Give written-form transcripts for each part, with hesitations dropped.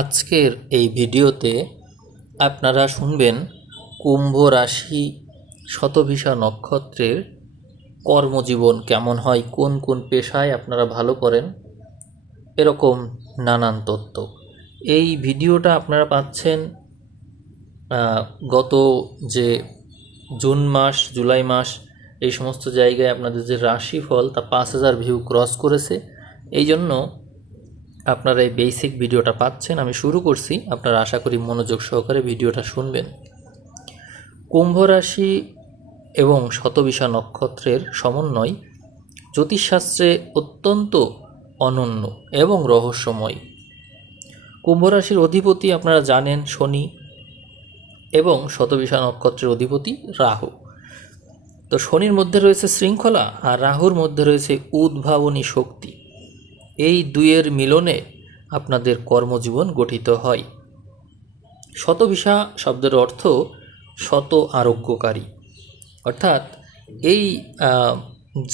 আজকের এই ভিডিওতে আপনারা শুনবেন কুম্ভ রাশি শতভিষা নক্ষত্রের কর্মজীবন কেমন হয়, কোন কোন পেশায় আপনারা ভালো করেন, এরকম নানান তথ্য। এই ভিডিওটা আপনারা পাচ্ছেন গত যে জুন মাস, জুলাই মাস, এই সমস্ত জায়গায় আপনাদের যে রাশিফল তা 5,000 ভিউ ক্রস করেছে। এই জন্য আপনারা এই বেসিক ভিডিওটা পাচ্ছেন। আমি শুরু করছি, আপনারা আশা করি মনোযোগ সহকারে ভিডিওটা শুনবেন। কুম্ভ রাশি এবং শতভিষা নক্ষত্রের সমন্বয় জ্যোতিষশাস্ত্রে অত্যন্ত অনন্য এবং রহস্যময়। কুম্ভ রাশির অধিপতি আপনারা জানেন শনি এবং শতভিষা নক্ষত্রের অধিপতি রাহু। তো শনির মধ্যে রয়েছে শৃঙ্খলা আর রাহুর মধ্যে রয়েছে উদ্ভাবনী শক্তি। এই দুইয়ের মিলনে আপনাদের কর্মজীবন গঠিত হয়। শতভিষা শব্দের অর্থ শত আরোগ্যকারী, অর্থাৎ এই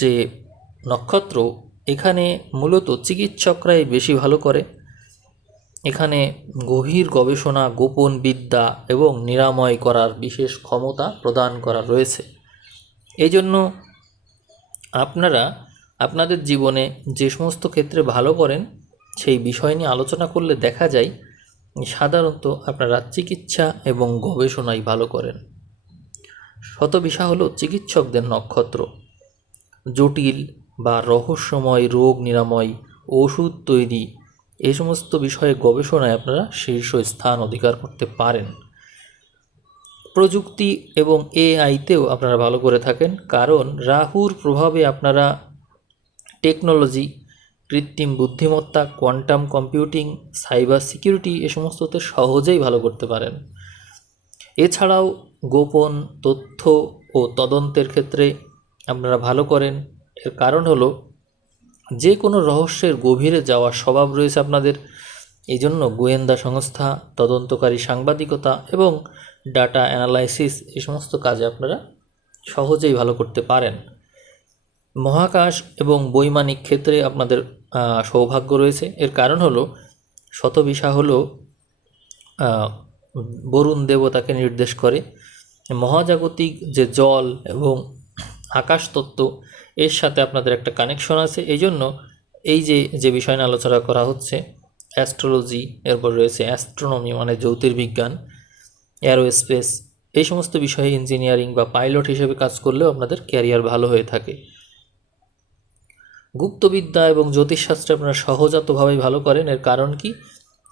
যে নক্ষত্র, এখানে মূলত চিকিৎসকরাই বেশি ভালো করে। এখানে গভীর গবেষণা, গোপন বিদ্যা এবং নিরাময় করার বিশেষ ক্ষমতা প্রদান করা রয়েছে। এই জন্য আপনারা আপনাদের জীবনে যে সমস্ত ক্ষেত্রে ভালো করেন সেই বিষয় নিয়ে আলোচনা করলে দেখা যায় সাধারণত আপনারা চিকিৎসা এবং গবেষণায় ভালো করেন। শতভিষা হলো চিকিৎসকদের নক্ষত্র। জটিল বা রহস্যময় রোগ নিরাময়, ওষুধ তৈরি, এই সমস্ত বিষয়ে গবেষণায় আপনারা শীর্ষ স্থান অধিকার করতে পারেন। প্রযুক্তি এবং এআইতেও আপনারা ভালো করে থাকেন, কারণ রাহুর প্রভাবে আপনারা টেকনোলজি, কৃত্রিম বুদ্ধিমত্তা, কোয়ান্টাম কম্পিউটিং, সাইবার সিকিউরিটি এ সমস্ততে সহজেই ভালো করতে পারেন। এছাড়াও গোপন তথ্য ও তদন্তের ক্ষেত্রে আপনারা ভালো করেন। এর কারণ হলো যে কোনো রহস্যের গভীরে যাওয়ার স্বভাব রয়েছে আপনাদের। এই জন্য গোয়েন্দা সংস্থা, তদন্তকারী সাংবাদিকতা এবং ডাটা অ্যানালাইসিস এই সমস্ত কাজে আপনারা সহজেই ভালো করতে পারেন। মহাকাশ এবং বৈমানিক ক্ষেত্রে আপনাদের সৌভাগ্য রয়েছে। এর কারণ হলো শতভিষা হলো বরুণ দেবতাকে নির্দেশ করে। মহাজাগতিক যে জল এবং আকাশ তত্ত্ব, এর সাথে আপনাদের একটা কানেকশন আছে। এই জন্য এই যে বিষয় নিয়ে আলোচনা করা হচ্ছে, অ্যাস্ট্রোলজি, এরপর রয়েছে অ্যাস্ট্রোনমি মানে জ্যোতির্বিজ্ঞান, এরোস্পেস, এই সমস্ত বিষয়ে ইঞ্জিনিয়ারিং বা পাইলট হিসেবে কাজ করলেও আপনাদের ক্যারিয়ার ভালো হয়ে থাকে। গুপ্তবিদ্যা এবং জ্যোতিষশাস্ত্রে আপনারা সহজাতভাবেই ভালো করেন। এর কারণ কি?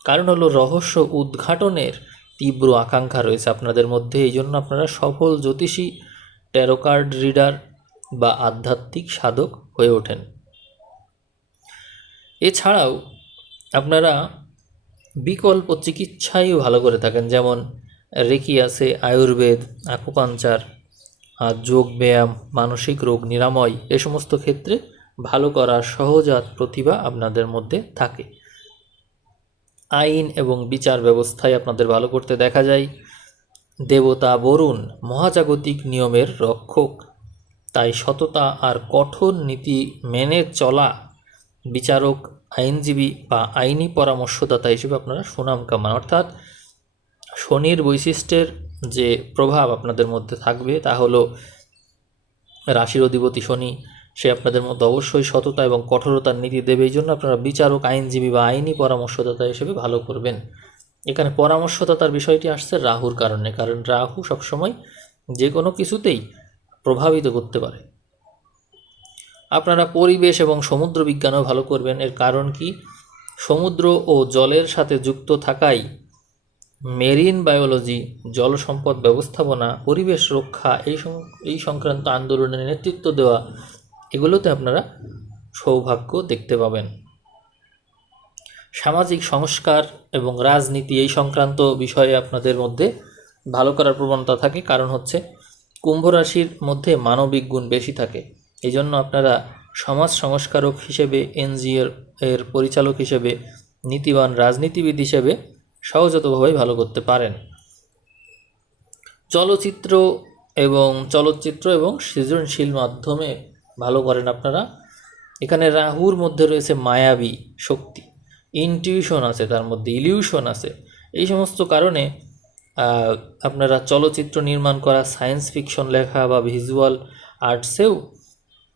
কারণ হলো রহস্য উদ্ঘাটনের তীব্র আকাঙ্ক্ষা রয়েছে আপনাদের মধ্যে। এই জন্য আপনারা সফল জ্যোতিষী, ট্যারো কার্ড রিডার বা আধ্যাত্মিক সাধক হয়ে ওঠেন। এছাড়াও আপনারা বিকল্প চিকিৎসায়ও ভালো করে থাকেন, যেমন রেকি আছে, আয়ুর্বেদ, আকুপাঞ্চার, যোগ ব্যায়াম, মানসিক রোগ নিরাময়, এ সমস্ত ক্ষেত্রে ভালো করার সহজাত প্রতিভা আপনাদের মধ্যে থাকে। আইন এবং বিচার ব্যবস্থায় আপনাদের ভালো করতে দেখা যায়। দেবতা বরুণ মহাজাগতিক নিয়মের রক্ষক, তাই সততা আর কঠোর নীতি মেনে চলা বিচারক, আইনজীবী বা আইনি পরামর্শদাতা হিসেবে আপনারা সুনাম কামান। অর্থাৎ শনির বৈশিষ্ট্যের যে প্রভাব আপনাদের মধ্যে থাকবে তা হলো রাশির অধিপতি শনি, সে আপনাদের মধ্যে অবশ্যই সততা এবং কঠোরতার নীতি দেবে। এই জন্য আপনারা বিচারক, আইনজীবী বা আইনি পরামর্শদাতা হিসেবে ভালো করবেন। এখানে পরামর্শদাতার বিষয়টি আসছে রাহুর কারণে, কারণ রাহু সবসময় যে কোনো কিছুতেই প্রভাবিত করতে পারে। আপনারা পরিবেশ এবং সমুদ্র বিজ্ঞানও ভালো করবেন। এর কারণ কি? সমুদ্র ও জলের সাথে যুক্ত থাকাই মেরিন বায়োলজি, জল সম্পদ ব্যবস্থাপনা, পরিবেশ রক্ষা, এই সংক্রান্ত আন্দোলনের নেতৃত্ব দেওয়া, এগুলোতে আপনারা সৌভাগ্য দেখতে পাবেন। সামাজিক সংস্কার এবং রাজনীতি, এই সংক্রান্ত বিষয়ে আপনাদের মধ্যে ভালো করার প্রবণতা থাকে। কারণ হচ্ছে কুম্ভ রাশির মধ্যে মানবিক গুণ বেশি থাকে। এই জন্য আপনারা সমাজ সংস্কারক হিসেবে, এনজিও এর পরিচালক হিসেবে, নীতিবান রাজনীতিবিদ হিসেবে সহজাতভাবেই ভালো করতে পারেন। চলচ্চিত্র এবং সৃজনশীল মাধ্যমে ভালো করেন আপনারা। এখানে রাহুর মধ্যে রয়েছে মায়াবী শক্তি। ইনটিউশন আছে, তার মধ্যে ইলিউশন আছে। এই সমস্ত কারণে আপনারা চলচ্চিত্র নির্মাণ করা, সায়েন্স ফিকশন লেখা বা ভিজুয়াল আর্টসেও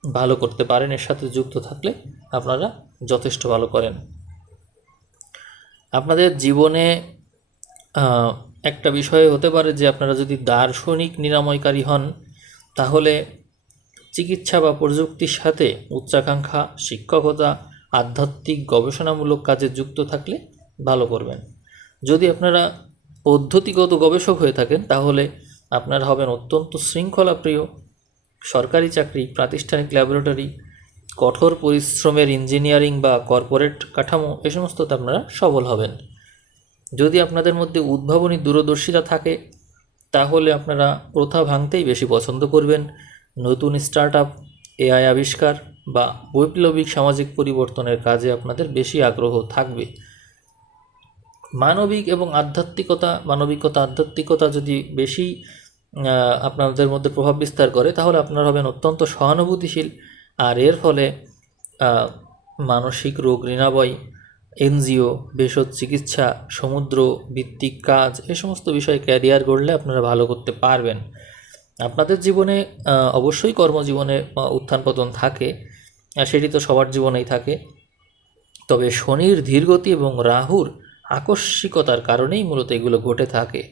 ভালো করতে পারেন। এর সাথে যুক্ত থাকলে আপনারা যথেষ্ট ভালো করেন। আপনাদের জীবনে একটা বিষয় হতে পারে যে আপনারা যদি দার্শনিক নিরাময়কারী হন, তাহলে চিকিৎসা বা প্রযুক্তির সাথে উচ্চাকাঙ্ক্ষা, শিক্ষকতা, আধ্যাত্মিক গবেষণামূলক কাজে যুক্ত থাকলে ভালো করবেন। যদি আপনারা পদ্ধতিগত গবেষক হয়ে থাকেন, তাহলে আপনারা হবেন অত্যন্ত শৃঙ্খলাপ্রিয়। সরকারি চাকরি, প্রাতিষ্ঠানিক ল্যাবরেটরি, কঠোর পরিশ্রমের ইঞ্জিনিয়ারিং বা কর্পোরেট কাঠামো, এ সমস্ততে আপনারা সফল হবেন। যদি আপনাদের মধ্যে উদ্ভাবনী দূরদর্শিতা থাকে, তাহলে আপনারা প্রথা ভাঙতেই বেশি পছন্দ করবেন। নতুন স্টার্ট-আপ, এআই আবিষ্কার বা বৈপ্লবিক সামাজিক পরিবর্তনের কাজে আপনাদের বেশি আগ্রহ থাকবে। আধ্যাত্মিকতা যদি বেশি আপনাদের মধ্যে প্রভাব বিস্তার করে, তাহলে আপনারা হবেন অত্যন্ত সহানুভূতিশীল। আর এর ফলে মানসিক রোগ নিরাময়, এনজিও, ভেষজ চিকিৎসা, সমুদ্র ভিত্তিক কাজ, এ সমস্ত বিষয়ে ক্যারিয়ার গড়লে আপনারা ভালো করতে পারবেন। আপনাদের জীবনে অবশ্যই কর্মজীবনে উত্থান পতন থাকে, সেটি তো সবার জীবনেই থাকে। তবে শনির ধীরগতি এবং রাহুর আকস্মিকতার কারণেই মূলত এগুলো ঘটে থাকে।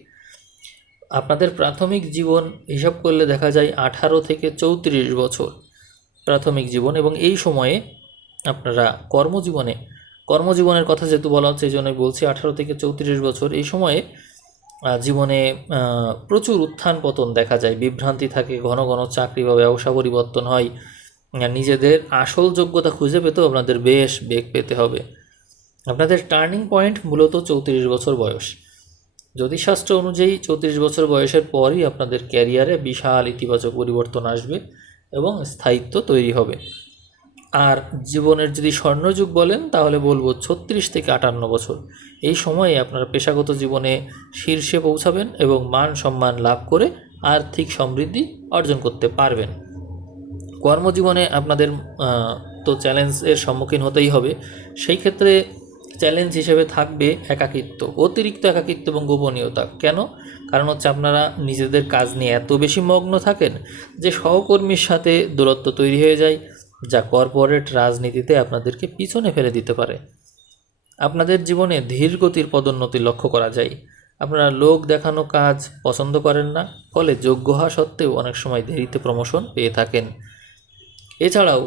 আপনাদের প্রাথমিক জীবন হিসাব করলে দেখা যায় 18 থেকে 34 বছর প্রাথমিক জীবন, এবং এই সময়ে আপনারা কর্মজীবনের কথা যেহেতু বলা হচ্ছে, এই জন্যই বলছি 18 থেকে 34 বছর। এই সময়ে জীবনে প্রচুর উত্থান পতন দেখা যায়, বিভ্রান্তি থাকে, ঘন ঘন চাকরি বা ব্যবসা পরিবর্তন হয়। নিজেদের আসল যোগ্যতা খুঁজে পেতেও আপনাদের বেশ বেগ পেতে হবে। আপনাদের টার্নিং পয়েন্ট মূলত 34 বছর বয়স। জ্যোতিষশাস্ত্র অনুযায়ী 34 বছর বয়সের পরই আপনাদের ক্যারিয়ারে বিশাল ইতিবাচক পরিবর্তন আসবে এবং স্থায়িত্ব তৈরি হবে। আর জীবনের যদি স্বর্ণযুগ বলেন, তাহলে বলবো 36 থেকে 58 বছর। এই সময়ে আপনারা পেশাগত জীবনে শীর্ষে পৌঁছাবেন এবং মান সম্মান লাভ করে আর্থিক সমৃদ্ধি অর্জন করতে পারবেন। কর্মজীবনে আপনাদের তো চ্যালেঞ্জের সম্মুখীন হতেই হবে। সেই ক্ষেত্রে চ্যালেঞ্জ হিসেবে থাকবে একাকিত্ব, অতিরিক্ত একাকিত্ব এবং গোপনীয়তা। কেন? কারণ হচ্ছে আপনারা নিজেদের কাজ নিয়ে এত বেশি মগ্ন থাকেন যে সহকর্মীর সাথে দূরত্ব তৈরি হয়ে যায়, যা কর্পোরেট রাজনীতিতে আপনাদেরকে পিছনে ফেলে দিতে পারে। আপনাদের জীবনে ধীর গতির পদোন্নতি লক্ষ্য করা যায়। আপনারা লোক দেখানো কাজ পছন্দ করেন না, ফলে যোগ্য হওয়া সত্ত্বেও অনেক সময় দেরিতে প্রমোশন পেয়ে থাকেন। এছাড়াও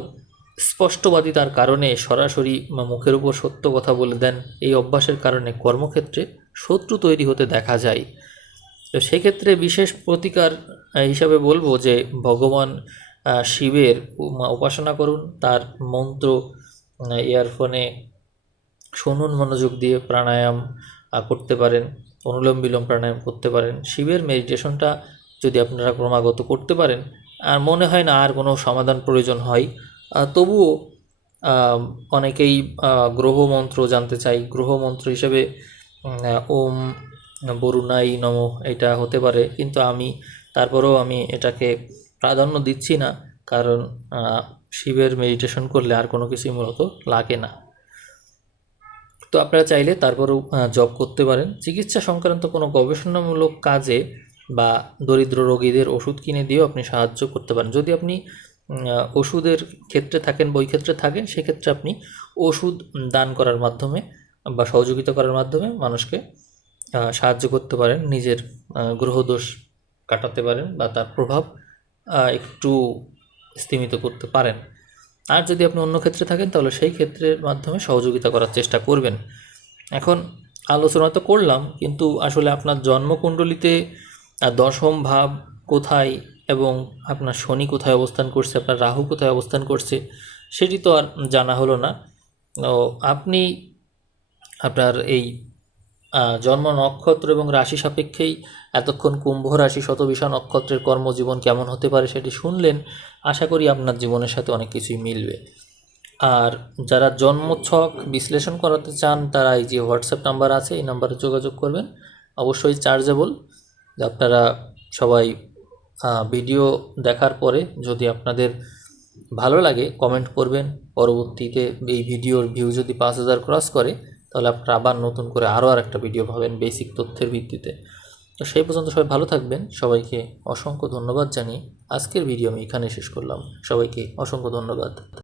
স্পষ্টবাদিতার কারণে সরাসরি মুখের উপর সত্য কথা বলে দেন। এই অভ্যাসের কারণে কর্মক্ষেত্রে শত্রু তৈরি হতে দেখা যায়। তো সেক্ষেত্রে বিশেষ প্রতিকার হিসাবে বলবো যে ভগবান শিবের উপাসনা করুন, তার মন্ত্র ইয়ারফোনে শুনুন, মনোযোগ দিয়ে প্রাণায়াম করতে পারেন, অনুলোম বিলোম প্রাণায়াম করতে পারেন। শিবের মেডিটেশনটা যদি আপনারা ক্রমাগত করতে পারেন, আর মনে হয় না আর কোনো সমাধান প্রয়োজন হয়, তবুও অনেকেই গ্রহ মন্ত্র জানতে চাই। গ্রহ মন্ত্র হিসেবে ওম বরুণাই নমঃ এটা হতে পারে, কিন্তু তারপরেও আমি এটাকে প্রাধান্য দিচ্ছি না, কারণ শিবের মেডিটেশন করলে আর কোনো কিছুই মূলত লাগে না। তো আপনারা চাইলে তারপরেও জব করতে পারেন। চিকিৎসা সংক্রান্ত কোনো গবেষণামূলক কাজে বা দরিদ্র রোগীদের ওষুধ কিনে দিয়েও আপনি সাহায্য করতে পারেন। যদি আপনি ওষুধের ক্ষেত্রে থাকেন, বই ক্ষেত্রে থাকেন, সেক্ষেত্রে আপনি ওষুধ দান করার মাধ্যমে বা সহযোগিতা করার মাধ্যমে মানুষকে সাহায্য করতে পারেন, নিজের গ্রহদোষ কাটাতে পারেন বা তার প্রভাব একটু স্তিমিত করতে পারেন। আর যদি আপনি অন্য ক্ষেত্রে থাকেন, তাহলে সেই ক্ষেত্রের মাধ্যমে সহযোগিতা করার চেষ্টা করবেন। এখন আলোচনা তো করলাম, কিন্তু আসলে আপনার জন্মকুণ্ডলিতে দশম ভাব কোথায় এবং আপনার শনি কোথায় অবস্থান করছে, আপনার রাহু কোথায় অবস্থান করছে, সেটি তো আর জানা হলো না। আপনি আপনার এই জন্ম নক্ষত্র এবং রাশি সাপেক্ষেই এতক্ষণ কুম্ভ রাশি শতবিশা নক্ষত্রের কর্মজীবন কেমন হতে পারে সেটি শুনলেন। আশা করি আপনার জীবনের সাথে অনেক কিছুই মিলবে। আর যারা জন্মছক বিশ্লেষণ করাতে চান, তারা এই যে হোয়াটসঅ্যাপ নাম্বার আছে, এই নাম্বারে যোগাযোগ করবেন। অবশ্যই চার্জেবল। আপনারা সবাই ভিডিও দেখার পরে যদি আপনাদের ভালো লাগে কমেন্ট করবেন। পরবর্তীতে এই ভিডিওর ভিউ যদি 5000 ক্রস করে, তাহলে আপনারা আবার নতুন করে আরও আরেকটা ভিডিও পাবেন বেসিক তথ্যের ভিত্তিতে। তো সেই পর্যন্ত সবাই ভালো থাকবেন। সবাইকে অসংখ্য ধন্যবাদ জানিয়ে আজকের ভিডিও আমি এখানে শেষ করলাম। সবাইকে অসংখ্য ধন্যবাদ।